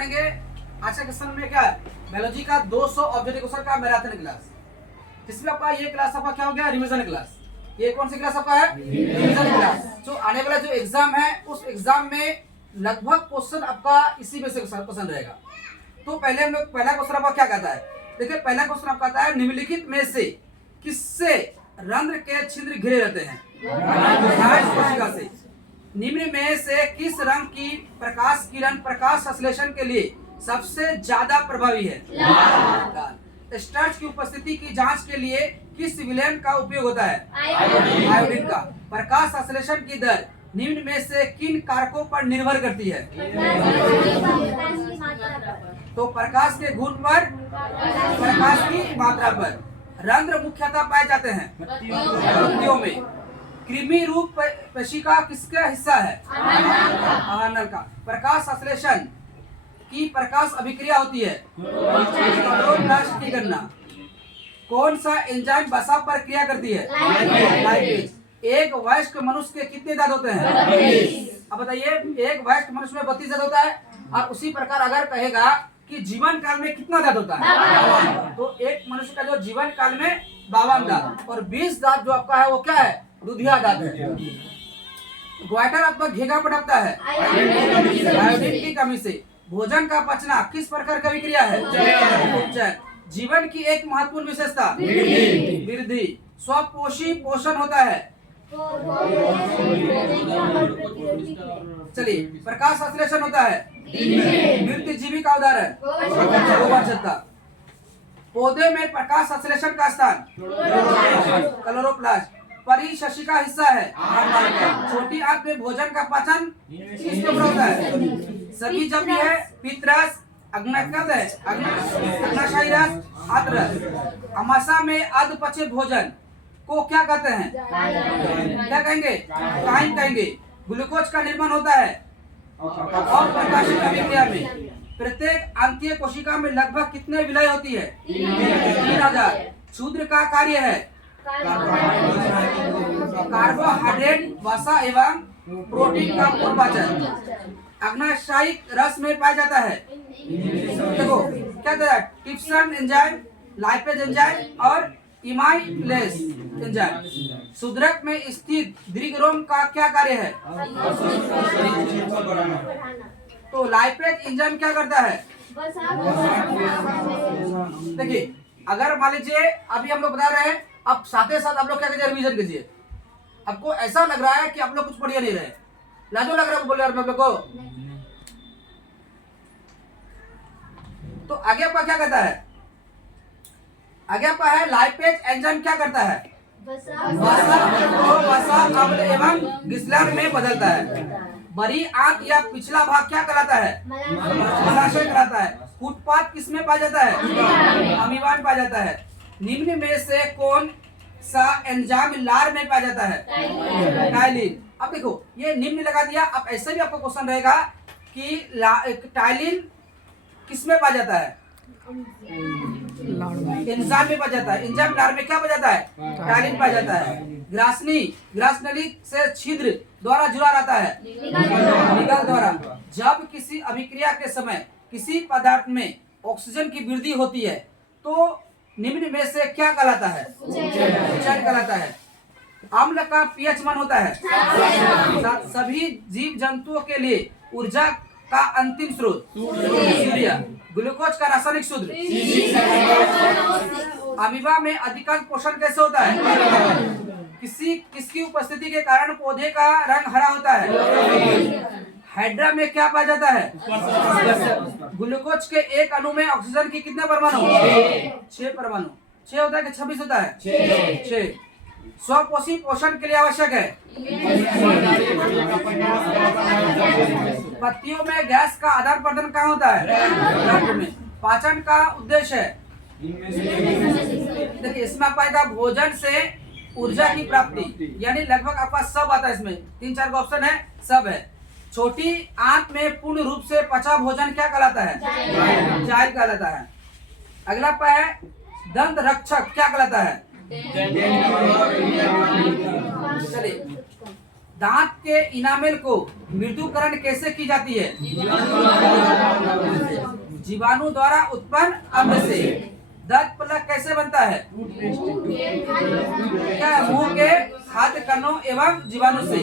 पढ़ेंगे आज के क्वेश्चन में क्या है, बायोलॉजी का 200 ऑब्जेक्टिव क्वेश्चन का मैराथन क्लास, जिसमें आपका ये क्लास आपका क्या हो गया, रिवीजन क्लास। ये कौन सी क्लास आपका है, रिवीजन क्लास। जो आने वाला जो एग्जाम है उस एग्जाम में लगभग क्वेश्चन आपका इसी में से क्वेश्चन रहेगा। तो पहले हम लोग पहला क्वेश्चन आपका क्या कहता है, देखिए पहला क्वेश्चन आपका कहता है निम्नलिखित में से किससे रंध्र के छिद्र घिरे रहते हैं, कोशिका से। निम्न में से किस रंग की प्रकाश किरण प्रकाश संश्लेषण के लिए सबसे ज्यादा प्रभावी है, लाल। स्टार्च की उपस्थिति की जांच के लिए किस विलयन का उपयोग होता है, आयोडीन का। प्रकाश संश्लेषण की दर निम्न में से किन कारकों पर निर्भर करती है, तो प्रकाश के गुण पर, प्रकाश की मात्रा पर। रंध्र मुख्यतः पाए जाते हैं पत्तियों में। कृमि रूप पेशिका किसका हिस्सा है, आनल का। प्रकाश संश्लेषण की प्रकाश अभिक्रिया होती है, क्लोरोप्लास्ट की गणना। कौन सा एंजाइम वसा पर क्रिया करती है, लाइपेज। एक वयस्क मनुष्य के कितने दांत होते हैं, अब बताइए। एक वयस्क मनुष्य में 32 दांत होता है, और उसी प्रकार अगर कहेगा कि जीवन काल में कितना दांत होता है, तो एक मनुष्य का जो जीवन काल में 52 दांत, और 20 दांत जो आपका है वो क्या है, दुधिया दांत है। ग्वाइटर आपका घेगा पटकता है आयोडीन की कमी से। भोजन का पचना किस प्रकार का विक्रिया है, उपचयन। जीवन की एक महत्वपूर्ण विशेषता वृद्धि। स्वपोषी पोषण होता है, चलिए। प्रकाश संश्लेषण होता है, मृत जीवी का उदाहरण गोबरछत्ता। पौधे में प्रकाश संश्लेषण का स्थान क्लोरोप्लास्ट। परिशशिका हिस्सा है, छोटी आंत में भोजन का पाचन किसके ऊपर होता है, सभी जब भी है पित्तरस, अग्नकद है, अग्नाशयी रस, आंत्ररस। अमाशा में अधपचे भोजन को क्या कहते हैं, क्या कहेंगे, काइम कहेंगे। ग्लूकोज का निर्माण होता है और प्रकाशित अभिक्रिया में। प्रत्येक अंकीय कोशिका में लगभग कितने विलय होती है, 3000। क्षुद्र का कार्य है कार्बोहाइड्रेट, वसा एवं प्रोटीन का पूर्वपाचन। अग्नाशयी रस में पाया जाता है, देखो क्या कहता है, टिप्सन एंजाइम, लाइपेज एंजाइम और इमाइलेज एंजाइम। सुद्रक में स्थित दीर्घरोम का क्या कार्य है, तो लाइपेज एंजाइम क्या करता है, देखिए अगर मान लीजिए अभी हम लोग बता रहे हैं, अब साथ ही साथ आप लोग क्या कीजिए, रिवीजन कीजिए। आपको ऐसा लग रहा है कि आप लोग कुछ पढ़िए नहीं रहे, लाजो लग रहा है बोले यार आप लोग को। तो आगे आपका क्या कहता है, आगे आपका है लाइपेज एंजाइम क्या करता है, वसा अम्ल एवं गिस्लान में बदलता है। बड़ी आंत या पिछला भाग क्या कहलाता है, मलाशय कहलाता है। फुटपाथ किसमें पाया जाता है, अमीबा में पाया जाता है। निम्न में से कौन सा एंजाइम लार में पाया जाता है, टाइलिन। अब देखो ये निम्न लगा दिया, अब ऐसे भी आपको क्वेश्चन रहेगा कि टाइलिन किसमें पाया जाता है, एंजाइम में पाया जाता है। एंजाइम लार में क्या पाया जाता है, टाइलिन पाया जाता है। ग्रासनी, ग्रासनली से छिद्र द्वारा जुड़ा रहता है, निगल द्वारा। जब किसी अभिक्रिया के समय किसी पदार्थ में ऑक्सीजन की वृद्धि होती है तो निम्न में से क्या कहलाता है, उपचयन कहलाता है। अम्ल का पीएच मान होता है, सभी जीव जंतुओं के लिए ऊर्जा का अंतिम स्रोत सूर्य। ग्लूकोज का रासायनिक सूत्र। अमीबा में अधिकांश पोषण कैसे होता है, किसकी उपस्थिति के कारण पौधे का रंग हरा होता है। हाइड्रा में क्या पाया जाता है, ग्लूकोज के एक अणु में ऑक्सीजन की कितने परमाणु, 6 परमाणु। 6 होता है कि 26 होता है, 6। स्वपोषी पोषण के लिए आवश्यक है, पत्तियों में गैस का आदान प्रदान कहाँ होता है, में। पाचन का उद्देश्य है, देखिए इसमें आप पाएगा भोजन से ऊर्जा की प्राप्ति, यानी लगभग आपका सब आता है इसमें, 3-4 ऑप्शन है, सब है। छोटी आंत में पूर्ण रूप से पचा भोजन क्या कहलाता है, जाइल कहलाता है। अगला पे है दंत रक्षक क्या कहलाता है, चलिए। दांत के इनामेल को मृदुकरण कैसे की जाती है, जीवाणु द्वारा उत्पन्न अम्ल से। दंत प्लक कैसे बनता है? क्या? मुंह के खाद्य कणों एवं जीवाणु से।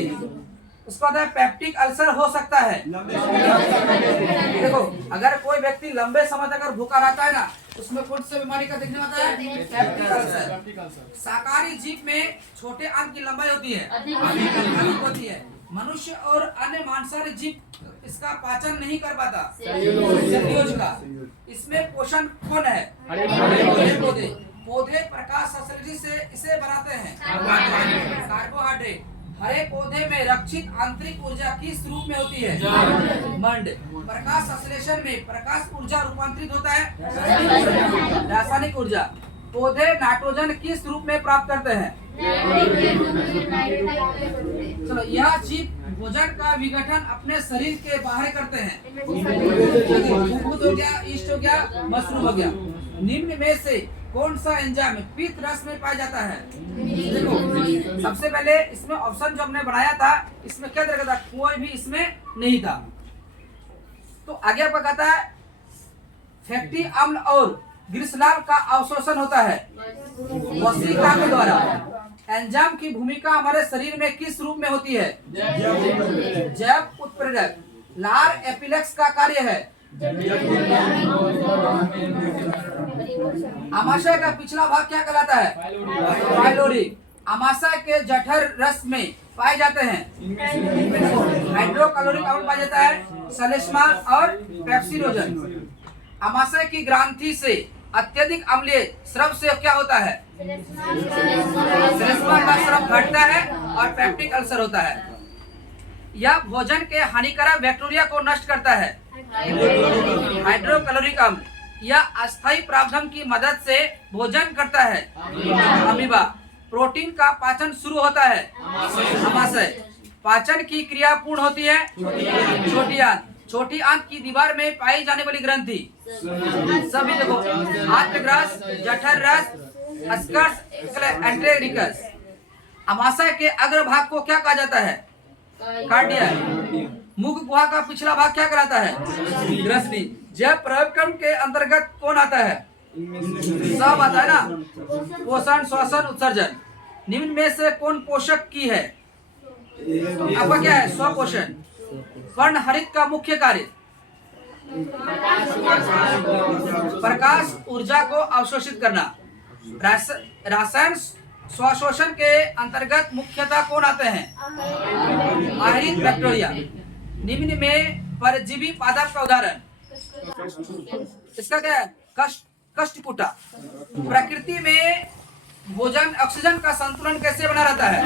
उसके बाद पेप्टिक अल्सर हो सकता है। देखो, अगर कोई व्यक्ति लंबे समय तक भूखा रहता है ना, उसमें कौन सी बीमारी का दिखने आता है? Peptic ulcer. शाकाहारी जीव में छोटे अंत की लंबाई होती है, अधिक होती है। मनुष्य और अन्य मांसाहारी जीव इसका पाचन नहीं कर पाता, सेल्यूलोज का। इसमें पोषण कौन है? पौधे। पौधे प्रकाश संश्लेषण से इसे बनाते हैं, कार्बोहाइड्रेट। हरे पौधे में रक्षित आंतरिक ऊर्जा किस रूप में होती है? मंड। प्रकाश संश्लेषण में प्रकाश ऊर्जा रूपांतरित होता है, रासायनिक ऊर्जा। पौधे नाइट्रोजन किस रूप में प्राप्त करते हैं? चलो, यह जीव भोजन का विघटन अपने शरीर के बाहर करते हैं। फुफ्फुस हो गया, ईस्ट हो गया, मशरूम हो गया। निम्न में से कौन सा एंजाइम पित्त रस में पाया जाता है? देखो, सबसे पहले इसमें ऑप्शन जो हमने बनाया था, इसमें क्या दर्ज था? कोई भी इसमें नहीं था। तो आगे आपका कहता है फैटी अम्ल और ग्लिसरॉल का अवशोषण होता है कोशिका के द्वारा। एंजाइम की भूमिका हमारे शरीर में किस रूप में होती है? जैव उत्प्रेरक। लार एपिलेक्स का कार्य है। आमाशय का पिछला भाग क्या कहलाता है? पाइलोरी। आमाशय के जठर रस में पाए जाते हैं हाइड्रोक्लोरिक अम्ल पाया जाता है, सलेस्मा और पेप्सिनोजन। आमाशय की ग्रंथि से अत्यधिक अम्लीय स्राव से क्या होता है? सलेस्मा का स्राव घटता है और पेप्टिक अल्सर होता है। यह भोजन के हानिकारक बैक्टीरिया को नष्ट करता है। हाइड्रोक्लोरिक अम्ल यह अस्थायी प्रावधान की मदद से भोजन करता है। अमीबा। प्रोटीन का पाचन शुरू होता है आमाशय। पाचन की क्रिया पूर्ण होती है छोटी आंत। छोटी आंत की दीवार में पाई जाने वाली ग्रंथि सभी देखो, आंत्रग्रास, जठर रस, स्कर्स, एंटेरिकस। आमाशय के अग्रभाग को क्या कहा जाता है? कार्डिया। मुख गुहा का पिछला भाग क्या कहलाता है? ग्रसनी। जैव प्रवर्धन के अंतर्गत कौन आता है? सब आता है ना। पोषण, श्वसन, उत्सर्जन। निम्न में से कौन पोषक की है? आपका क्या है? स्वपोषण। पर्णहरित का मुख्य कार्य प्रकाश ऊर्जा को अवशोषित करना। रासायन स्वशोषण के अंतर्गत मुख्यतः कौन आते हैं? आहरित बैक्टीरिया। निम्न में परजीवी पादप का उदाहरण इसका क्या है? कष्टपुटा। प्रकृति में भोजन ऑक्सीजन का संतुलन कैसे बना रहता है?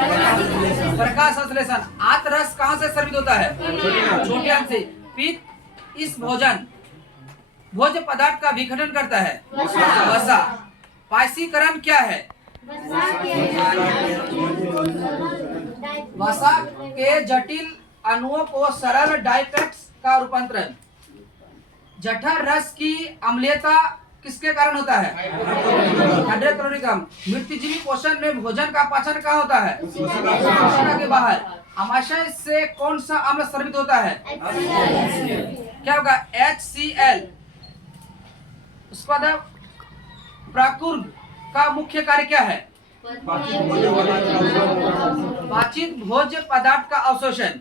प्रकाश संश्लेषण। आंतरस कहाँ से स्रावित होता है? छोटे अंत से। पित्त इस भोज्य पदार्थ का विघटन करता है। वसा। पायसीकरण क्या है? वसा के जटिल अणुओं को सरल डाइपेप्टाइड्स का रूपांतरण। जठर रस की अम्लीयता किसके कारण होता है? हाइड्रोक्लोरिक अम्ल। मृत्युजीवी पोषण में भोजन का पाचन कहाँ होता है? कोशिका के बाहर। आमाशय से कौन सा अम्ल स्रावित होता है? क्या होगा? HCl। उसके बाद प्राकुर्ग का मुख्य कार्य क्या है? पाचित भोज्य पदार्थ का अवशोषण।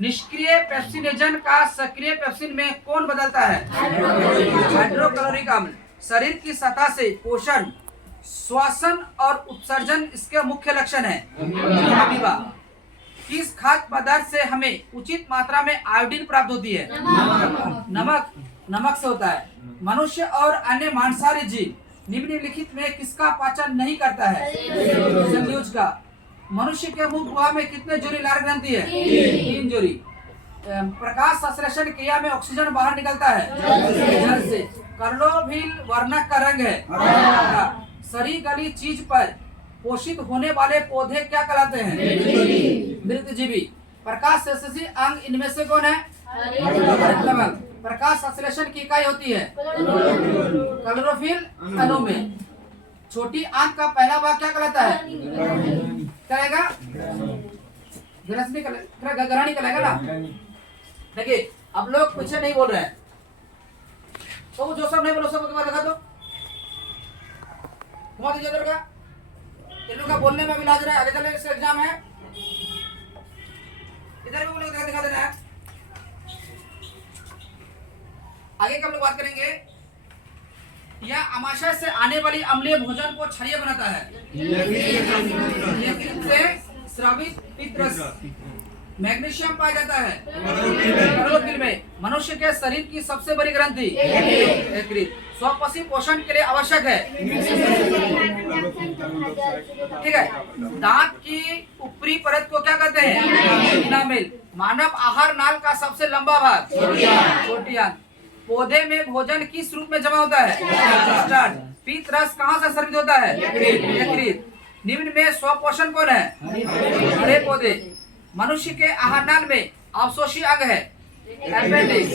निष्क्रिय पेप्सिनोजन का सक्रिय पेप्सिन में कौन बदलता है? हाइड्रोक्लोरिक अम्ल। शरीर की सतह से पोषण, श्वसन और उत्सर्जन इसके मुख्य लक्षण है। अमीबा। किस खाद्य पदार्थ से हमें उचित मात्रा में आयोडीन प्राप्त होती है? नमक से होता है। मनुष्य और अन्य मांसाहारी जीव निम्नलिखित में किसका पाचन नहीं करता है? सेल्यूलोज का। मनुष्य के मुख गुहा में कितने जोड़ी लार ग्रंथि है? 3 जोड़ी। प्रकाश संश्लेषण क्रिया में ऑक्सीजन बाहर निकलता है जल से। कर्लोभिल वर्णक का रंग है। सरी गली चीज पर पोषित होने वाले पौधे क्या कहलाते हैं? मृतजीवी। प्रकाश संश्लेषी अंग इनमें से कौन है? प्रकाश संश्लेषण की इकाई होती है क्लोरोफिल अणु में। छोटी आंत का पहला भाग क्या कहलाता है? कहेगा ग्रहणी कहलाएगा ना। देखिए, अब लोग पीछे नहीं बोल रहे हैं। तो वो जो सब नहीं बोलो सब एक बार दिखा दो, घुमा दीजिए इधर का। इन लोग का बोलने में भी लाज रहा है, आगे चले इसका एग्जाम है, इधर भी बोलो दिखा देना है। आगे का हम लोग बात करेंगे, यह अमाशय से आने वाली अम्लीय भोजन को क्षारीय बनाता है। यकृत से स्रावित पित्तरस मैग्नीशियम पाया जाता है करोड़िल में। मनुष्य के शरीर की सबसे बड़ी ग्रंथि यकृत स्वपसी पोषण के लिए आवश्यक है। ठीक है, दांत की ऊपरी परत को क्या कहते हैं? इनामेल। मानव आहार नाल का सबसे लंबा भाग छोटी आंत। पौधे में भोजन किस रूप में जमा होता है? स्टार्च। पीत रस कहाँ से स्रावित होता है? यकृत। निम्न में स्वपोषण कौन है? हरे पौधे। मनुष्य के आहार नाल में अवशोषी अंग है अपेंडिक्स।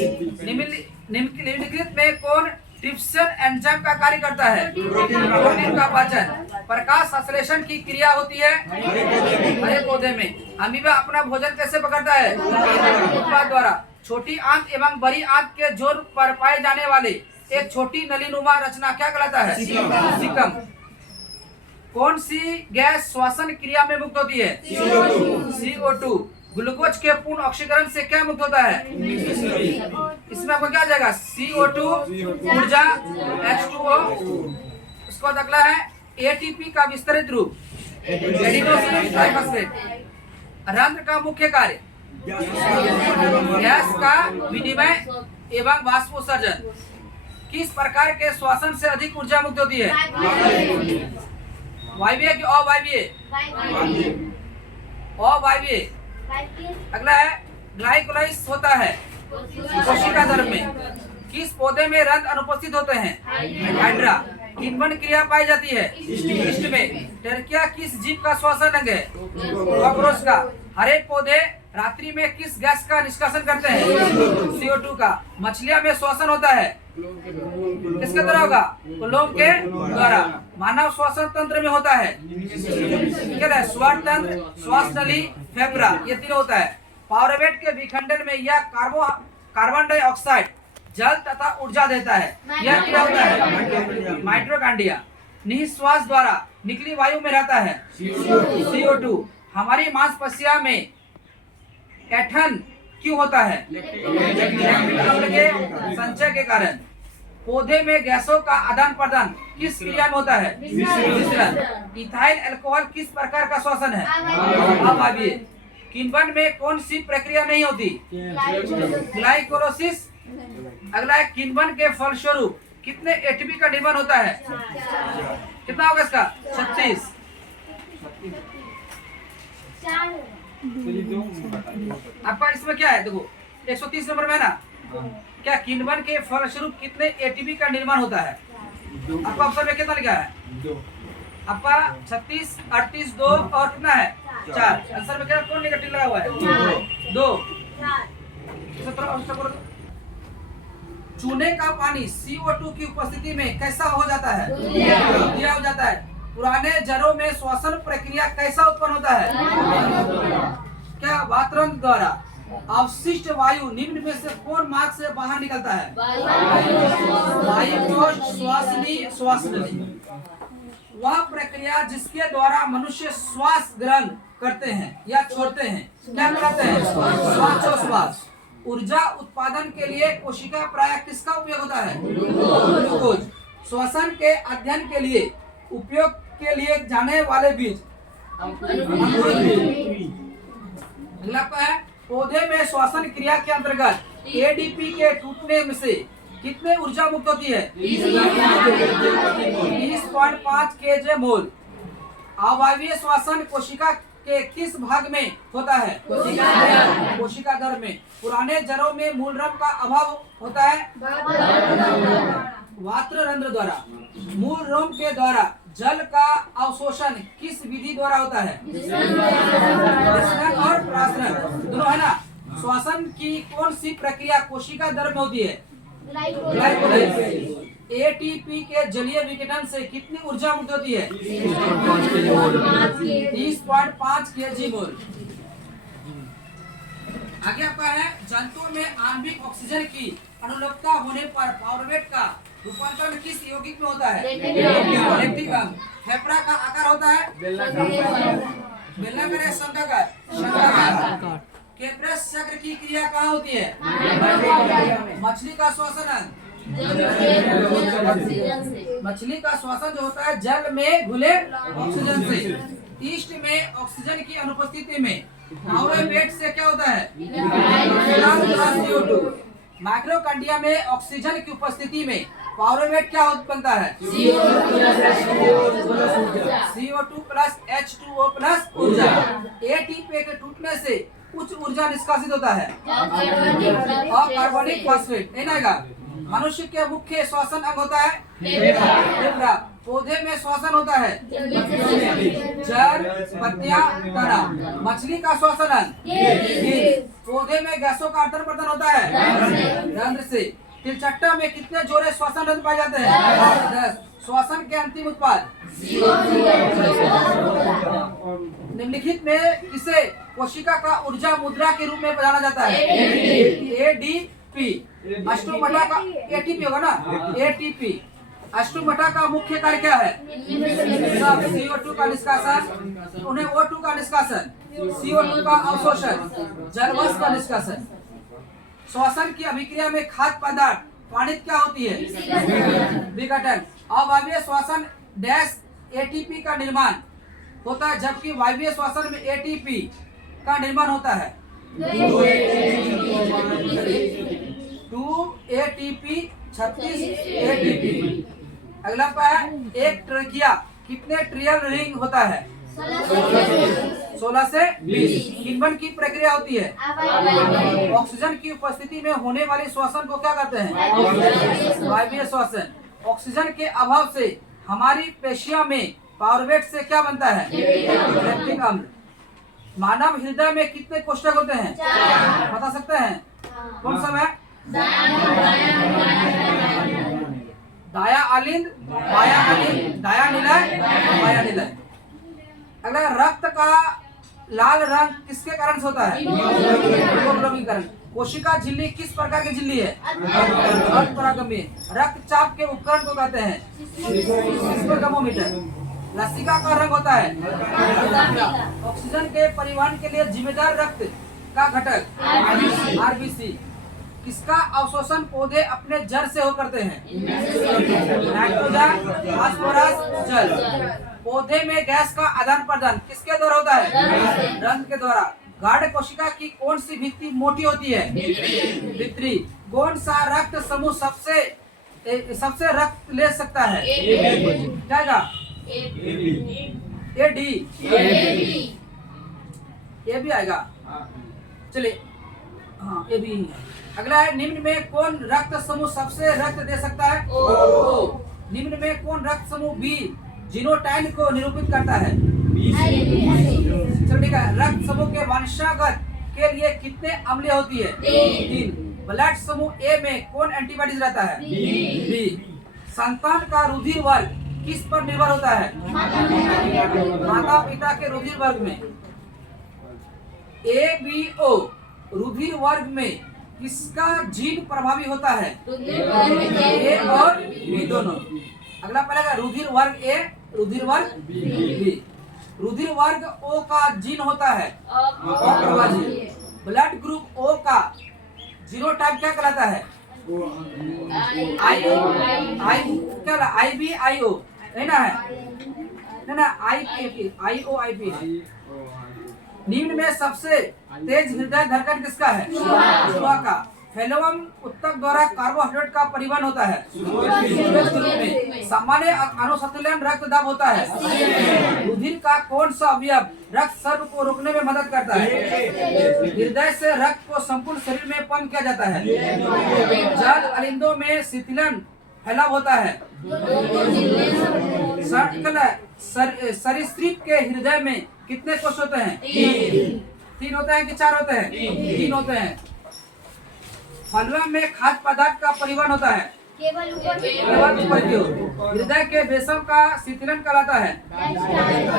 निम्नलिखित में कौन ट्रिप्सिन एंजाइम का कार्य करता है? प्रोटीन का पाचन। प्रकाश संश्लेषण की क्रिया होती है हरे पौधे में। अमीबा अपना भोजन कैसे पकड़ता है? उत्पाद द्वारा। छोटी आंत एवं बड़ी आंत के जोड़ पर पाए जाने वाले एक छोटी नलीनुमा रचना क्या कहलाता है? सीकम। कौन सी गैस श्वसन क्रिया में मुक्त होती है? CO2। ग्लूकोज के पूर्ण ऑक्सीकरण से क्या मुक्त होता है? इसमें आपको क्या आ जाएगा? CO2 ऊर्जा, H2O। उसको अगला है ATP का विस्तृत रूप एडिनोसिन ट्राइफॉस्फेट। रंध्र का मुख्य कार्य गैस का विनिमय एवं वाष्पोत्सर्जन। किस प्रकार के श्वसन से अधिक ऊर्जा मुक्त होती है? वायवीय की अवायवीय? अवायवीय। अगला है ग्लाइकोलाइसिस होता है कोशिका द्रव में। किस पौधे में रंध्र अनुपस्थित होते हैं? हाइड्रा। किण्वन क्रिया पाई जाती है इष्ट में। टर्किया किस जीव का श्वसन अंग है? कॉकरोच का। हरे पौधे रात्रि में किस गैस का निष्कासन करते हैं? CO2 का। मछलियां में श्वसन होता है किसके द्वारा होगा? लोम के द्वारा। मानव श्वसन तंत्र में होता है क्या है? स्वर तंत्र, श्वास नली, फेफड़ा, ये तीनों होता है। पावरवेट के विखंडन में यह कार्बन डाइऑक्साइड जल तथा ऊर्जा देता है। यह क्या होता है? माइटोकॉन्ड्रिया। निःश्वास द्वारा निकली वायु में रहता है CO2। हमारी मांसपेशियों में ऐंठन क्यों होता है? लैक्टिक अम्ल के संचय के कारण। पौधे में गैसों का आदान प्रदान किस क्रिया में होता है? मिश्रण। इथाइल अल्कोहल किस प्रकार का श्वसन है? अवायवीय। किण्वन में कौन सी प्रक्रिया नहीं होती? ग्लाइकोलाइसिस। अगला है किण्वन के फलस्वरूप कितने ATP का निर्माण होता है? कितना होगा इसका? 36। आपका इसमें क्या है? देखो 130 नंबर में ना, क्या किण्वन के फलस्वरूप कितने ATP का निर्माण होता है? आपका ऑप्शन में कितना लिखा है? आपका 36, 38, 2 और कितना है? 4। आंसर में क्या कौन नेगेटिव लगा हुआ है? 2। चूने का पानी CO2 की उपस्थिति में कैसा हो जाता है? क्या हो जाता है? पुराने जड़ों में श्वसन प्रक्रिया कैसा उत्पन्न होता है? क्या? वातरंत्र द्वारा। अवशिष्ट वायु निम्न में से कौन मार्ग से बाहर निकलता है? वायु को श्वास नली। वह प्रक्रिया जिसके द्वारा मनुष्य श्वास ग्रहण करते हैं या छोड़ते हैं क्या कहते हैं? श्वासोच्छ्वास। ऊर्जा उत्पादन के लिए कोशिका प्राय किसका उपयोग होता है? ग्लूकोज। श्वसन के अध्ययन के लिए उपयोग के लिए जाने वाले बीज अंकुरित बीज। अगला है पौधे में श्वसन क्रिया के अंतर्गत ADP के टूटने में से कितने ऊर्जा मुक्त होती है? 20.5 kJ मोल। अवायवीय श्वसन कोशिका के किस भाग में होता है? कोशिका द्रव में। पुराने जड़ों में मूलरम का अभाव होता है वात्र रंध्र द्वारा। मूल रोम के द्वारा जल का अवशोषण किस विधि द्वारा होता है? और प्रासरण दोनों है ना। श्वसन की कौन सी प्रक्रिया कोशिका द्रव में होती है? ग्लाइकोलाइसिस। ATP के जलीय विघटन से कितनी ऊर्जा मुक्त होती है? 30.5 kJ मोल। आगे आपका है जंतुओं में आणविक ऑक्सीजन की अनुलपता होने पर पावरवेट का रूपांतरण किस यौगिक में होता है? लैक्टिक अम्ल। फेफड़ा का आकार होता है बेलनाकार या शंक्वाकार। केप्रस चक्र की क्रिया कहाँ होती है? मछली का श्वसन अंग। मछली का श्वसन जो होता है जल में घुले ऑक्सीजन से। ईस्ट में ऑक्सीजन की अनुपस्थिति में पावरवेट से क्या होता है? CO2। माइक्रोकांडिया में ऑक्सीजन की उपस्थिति में पावरवेट क्या बनता है? CO2 प्लस H2O प्लस ऊर्जा। एटीपी के टूटने से उच्च ऊर्जा निष्कासित होता है और कार्बनिक फॉस्फेट। मनुष्य के मुख्य श्वसन अंग होता है फेफड़ा। पौधे में श्वसन होता है जड़, पत्तियां, तना। मछली का श्वसन अंग। पौधे में गैसों का आदान प्रदान होता है रंध्र से। तिलचट्टा में कितने जोड़े श्वसन रंध्र पाए जाते हैं? 10। श्वसन के अंतिम उत्पाद। निम्नलिखित में किसे कोशिका का ऊर्जा मुद्रा के रूप में जाना जाता है? ADP। अष्टोमटा का ATP होगा ना? ATP। अष्टोमटा का मुख्य कार्य क्या है? CO2 का निष्कासन, उन्हें O2 का निष्कासन, CO2 का अवशोषण, जलवाष्प का निष्कासन। श्वसन की अभिक्रिया में खाद्य पदार्थ पानित क्या होती है? विघटन। अवायवीय श्वसन डैश ATP का निर्माण होता है जबकि वायवीय श्वसन में ATP का निर्माण होता है 2 ATP 36 ATP। अगला है एक ट्रकिया कितने ट्रियल रिंग होता है? 16 से 20। किण्वन की प्रक्रिया होती है? ऑक्सीजन की उपस्थिति में होने वाले श्वसन को क्या कहते हैं? वायवीय श्वसन। ऑक्सीजन के अभाव से हमारी पेशियों में पावरवेट से क्या बनता है? लैक्टिक अम्ल। मानव हृदय में कितने कोष्ठक होते हैं? बता सकते हैं? कौन सा है? दाया अलिंद, बाया अलिंद, दाया निलय, बाया निलय। अगला रक्त का लाल रंग किसके कारण से होता है? हीमोग्लोबिन कारण। कोशिका झिल्ली किस प्रकार की झिल्ली है? अर्धपरागम्य। रक्तचाप के उपकरण को कहते हैं? स्पेक्ट्रोमीटर। लसिका का रंग होता है? ऑक्सीजन के परिवहन के लिए जिम्मेदार रक्त का घटक RBC। किसका अवशोषण पौधे अपने जड़ से हो करते हैं? नाइट्रोजन, फास्फोरस, जल। पौधे में गैस का आदान प्रदान किसके द्वारा होता है? रंध्र के द्वारा। गाढ़ कोशिका की कौन सी भित्ति मोटी होती है? भित्री। कौन सा रक्त समूह सबसे रक्त ले सकता है? क्या? AD। ये भी आएगा। चलिए हाँ ये भी। अगला है निम्न में कौन रक्त समूह सबसे रक्त दे सकता है? O। निम्न में कौन रक्त समूह B जीनोटाइप को निरूपित करता है? चलो ठीक है। रक्त समूह के वंशागत के लिए कितने अम्लीय होती है? 3। ब्लड समूह A में कौन एंटीबॉडीज रहता है? B। संतान का रुधिर वर्ग किस पर निर्भर होता है? माता पिता के रुधिर वर्ग में। ABO रुधिर वर्ग में किसका जीन प्रभावी होता है? A और B दोनों। अगला पहला रुधिर वर्ग A, रुधिर वर्ग B। रुधिर वर्ग O का जीन होता है अप्रभावी। ब्लड ग्रुप O का जीनोटाइप क्या कहलाता है? IBIO है ना? IOIP। निम्न में सबसे तेज हृदय धड़कन किसका है? शुआ का। फेलोम उत्तक द्वारा कार्बोहाइड्रेट का परिवहन होता है सामान्य अनुसंतुलन रक्त दाब होता है। रुधिर का कौन सा अवयव रक्त स्राव को रोकने में मदद करता है? हृदय से रक्त को संपूर्ण शरीर में पंप किया जाता है। जल अलिंदों में शीतलन फैलाव होता है। सरीसृप के हृदय में कितने कोष होते हैं? 3 होते हैं कि 4 होते हैं? 3 होते हैं। फलवा में खाद्य पदार्थ का परिवहन होता है केवल ऊपर की ओर। हृदय के वेसम का शीतलन कहलाता है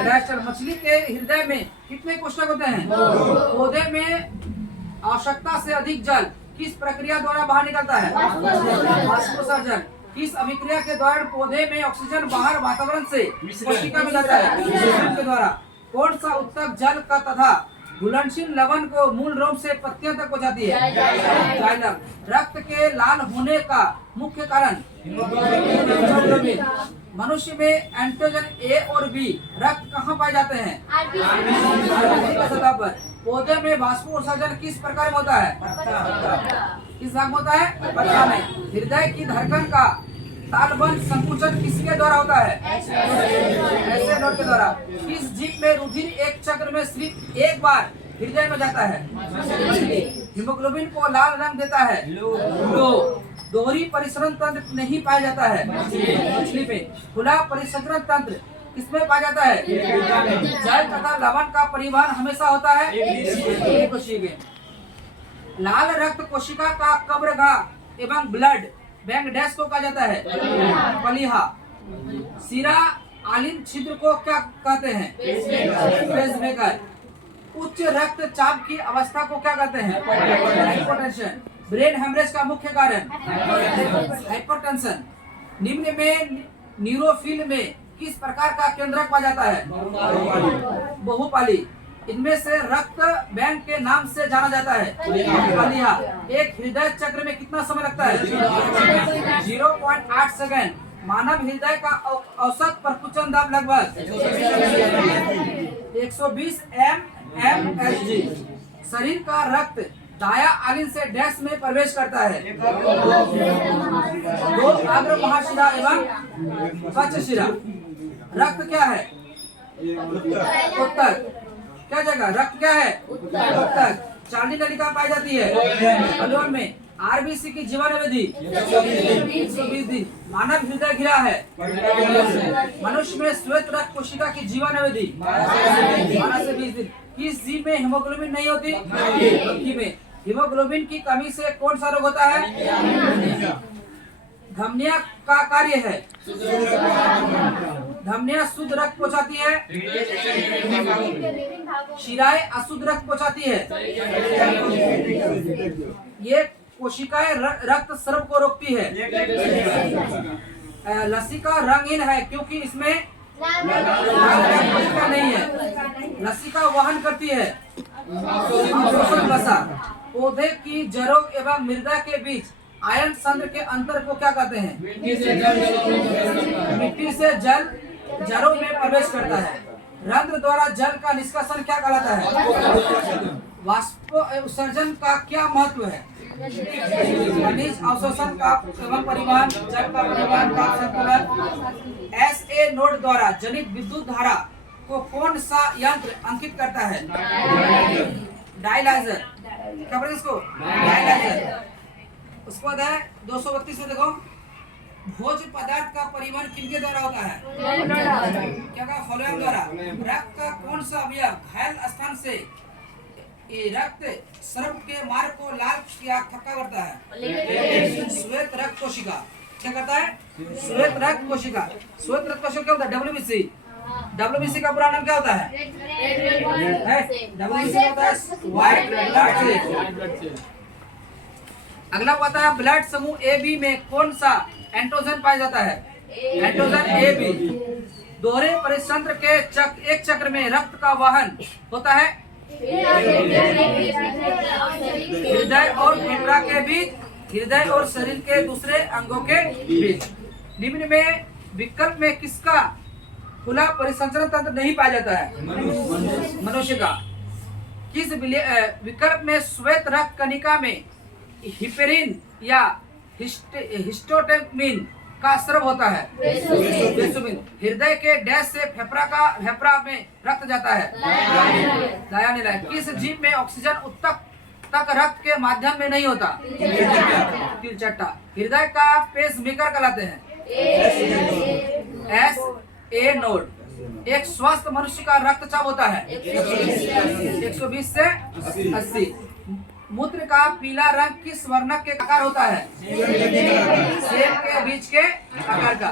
डायस्टर। मछली के हृदय में कितने कोष्ठक होते हैं? पौधे में आवश्यकता से अधिक जल किस प्रक्रिया द्वारा बाहर निकलता है? वाष्पोत्सर्जन। किस अभिक्रिया के दौरान पौधे में ऑक्सीजन बाहर वातावरण से कोशिका में जाता है? विसर्जन के द्वारा। कौन सा उत्तक जल का तथा घुलनशील लवण को मूल रोम से पत्तियों तक पहुंचाती है? जाइलम। रक्त के लाल होने का मुख्य कारण? हीमोग्लोबिन। मनुष्य में एंटीजन ए और बी रक्त कहाँ पाए जाते हैं? आरबीसी की सतह पर। पौधे में वाष्पोत्सर्जन किस प्रकार में होता है? किस भाग में होता है? पत्ता में। हृदय की धड़कन का तालबद्ध संकुचन किसके द्वारा होता है? ऐसे नोड के द्वारा। किस जीव में रुधिर एक चक्र में सिर्फ एक बार हृदय में जाता है? हीमोग्लोबिन को लाल रंग देता है? लो। दोहरी परिसरण तंत्र नहीं पाया जाता है? मछली में। खुला परिसंचरण तंत्र किसमें पाया जाता है? जल तथा लवण का परिवहन हमेशा होता है कोशिका। लाल रक्त कोशिका का कब्रगाह एवं ब्लड बैंक डैश को कहा जाता है? पलिहा। सिरा आलिन छिद्र को क्या कहते हैं? पेसमेकर। उच्च रक्तचाप की अवस्था को क्या कहते हैं? हाइपोटेंशन। ब्रेन हेमरेज का मुख्य कारण? हाइपरटेंशन। निम्न में न्यूरोफिल में किस प्रकार का केंद्रक पाया जाता है? बहुपाली। इनमें से रक्त बैंक के नाम से जाना जाता है? पलिहा। एक हृदय चक्र में कितना समय लगता है? 0.8 सेकेंड। मानव हृदय का औसत परकुंचन दाब लगभग 120 mmHg। शरीर का रक्त दाया आलिन से डैश में प्रवेश करता है? दो अग्र महाशिरा एवं पश्च शिरा। रक्त क्या है? उत्तक। क्या जगह? रक्त क्या है? उत्तक। चांदी नलिका पाई जाती है? अलोन में। आरबीसी की जीवन अवधि 120 दिन। मानव हृदय घिरा है? मनुष्य में श्वेत रक्त कोशिका की जीवन अवधि 12 से 20 दिन। किस जीव में हीमोग्लोबिन नहीं होती? मक्खी में। हीमोग्लोबिन की कमी से कौन सा रोग होता है? धमनिया का कार्य है? धमनिया शुद्ध रक्त पहुंचाती है? शिराएं अशुद्ध रक्त पहुंचाती है? ये कोशिकाएं रक्त स्राव को रोकती है। लसिका रंगहीन है क्योंकि इसमें कोशिका नहीं है। लसिका वहन करती है? वसा। पौधे की जड़ों एवं मृदा के बीच आयन सांद्र के अंतर को क्या कहते हैं? मिट्टी से जल जड़ों में प्रवेश करता है। रंध्र द्वारा जल का निष्कासन क्या कहलाता है? वाष्पोत्सर्जन का क्या महत्व है? खनिज अवशोषण का एवं परिवहन, जल का परिवहन का संतुलन। एसए नोड द्वारा जनित विद्युत धारा को कौन सा यंत्र अंकित करता है? डायलाइजर। क्या पढ़ें इसको? डायलाइजर। उसके बाद है 232 में देखो, भोज्य पदार्थ का परिवहन किनके द्वारा होता है? क्या कहा? फ्लोएम द्वारा। रक्त का कौन सा अवयव घायल स्थान से रक्त स्राव के मार्ग को लाल या थक्का करता है? श्वेत रक्त कोशिका। क्या करता है? श्वेत रक्त कोशिका। श्वेत रक्त कोशिका क्या होता है? डब्ल्यूबीसी। डब्ल्यूबीसी का पूरा नाम क्या होता है? डब्ल्यूबीसी होता है व्हाइट ब्लड सेल। अगला पता है ब्लड समूह ए बी में कौन सा एंटोजन पाया जाता है? एंटोजन ए बी। दोहरे परितंत्र के एक चक्र में रक्त का वहन होता है? हृदय और फेफड़ा के बीच, हृदय और शरीर के दूसरे अंगों के बीच। निम्न में विकल्प में किसका खुला परिसंचरण तंत्र नहीं पाया जाता है? मनुष्य का। किस विकल्प में श्वेत रक्त कणिका में हिपेरिन या हिस्टोटेमिन का स्राव होता है? बेसुमिन। हृदय के डैश से फेफड़ा में रक्त जाता है? दाया नीला। किस जीव में ऑक्सीजन उत्तक तक रक्त के माध्यम में नहीं होता? तिलचट्टा। हृदय का पेस मेकर कहलाते हैं? S A node. एक स्वस्थ मनुष्य का रक्तचाप होता है 120 से 80। मूत्र का पीला रंग किस वर्णक के आकार होता है? सेब के बीज के आकार का।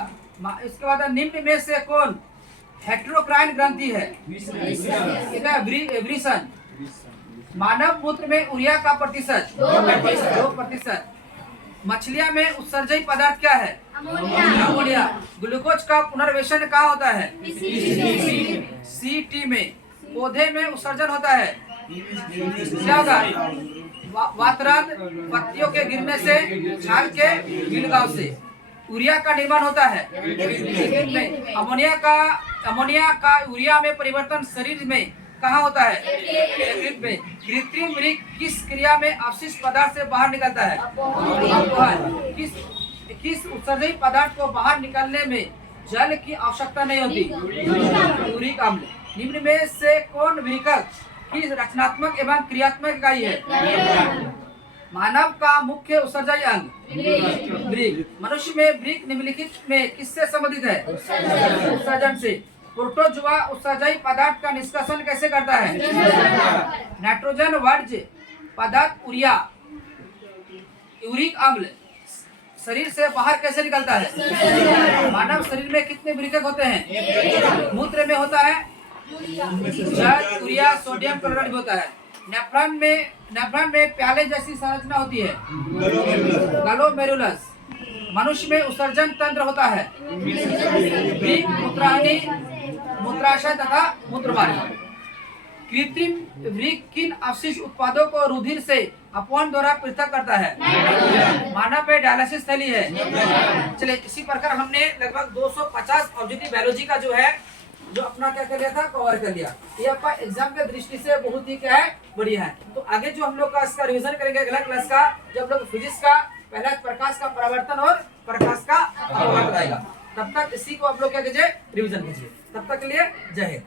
इसके बाद निम्न में से कौन हेटेरोक्राइन ग्रंथि है? वृषण। मानव मूत्र में यूरिया का प्रतिशत 2%। मछलियां में उत्सर्जयी पदार्थ क्या है? अमोनिया। ग्लूकोज का पुनर्वेशन कहाँ होता है? सीटी में। पौधे में उत्सर्जन होता है क्या होगा? वातरंग, पत्तियों के गिरने से, छाल के गिलगांव से। यूरिया का निर्माण होता है में। अमोनिया का यूरिया में परिवर्तन शरीर में कहाँ होता है? यकृत में। कृत्रिम मृग किस क्रिया में अपशिष्ट पदार्थ से बाहर निकलता है? अपवहन। किस उत्सर्जयी पदार्थ को बाहर निकालने में जल की आवश्यकता नहीं होती? यूरिक अम्ल। निम्न में से कौन वृक्क की रचनात्मक एवं क्रियात्मक इकाई है? मानव का मुख्य उत्सर्जयी अंग वृक्क। मनुष्य में वृक्क निम्नलिखित में किससे संबंधित है? उत्सर्जन से। प्रोटोजुआ उत्सर्जयी पदार्थ का निष्कासन कैसे करता है? नाइट्रोजन वर्ज्य पदार्थ यूरिक अम्ल शरीर से बाहर कैसे निकलता है? मानव शरीर में कितने वृक्क होते हैं? मूत्र में होता है जल, यूरिया, सोडियम क्लोराइड होता है। नेफ्रॉन में प्याले जैसी संरचना होती है ग्लोमेरुलस। मनुष्य में उत्सर्जन तंत्र होता है वृक्क, मूत्राग्नि, मूत्राशय तथा मूत्रवाहिनी। कृत्रिम वृक्क किन अवशिष्ट उत्पादों को रुधिर से अपवहन द्वारा पृथक करता है? मानव में डायलिसिस थैली है। चलिए, इसी प्रकार हमने लगभग 250 ऑब्जेक्टिव बायोलॉजी का जो अपना क्या कर लिया था, कवर कर लिया। ये आपका एग्जाम के दृष्टि से बहुत ही क्या है, बढ़िया है। तो आगे जो हम लोग का इसका रिवीजन करेंगे अगला क्लास का, जब लोग फिजिक्स का पहला प्रकाश का परावर्तन और प्रकाश का अपवर्तन आएगा, तब तक इसी को आप लोग क्या कीजिए, रिवीजन कीजिए। तब तक के लिए जय हिंद।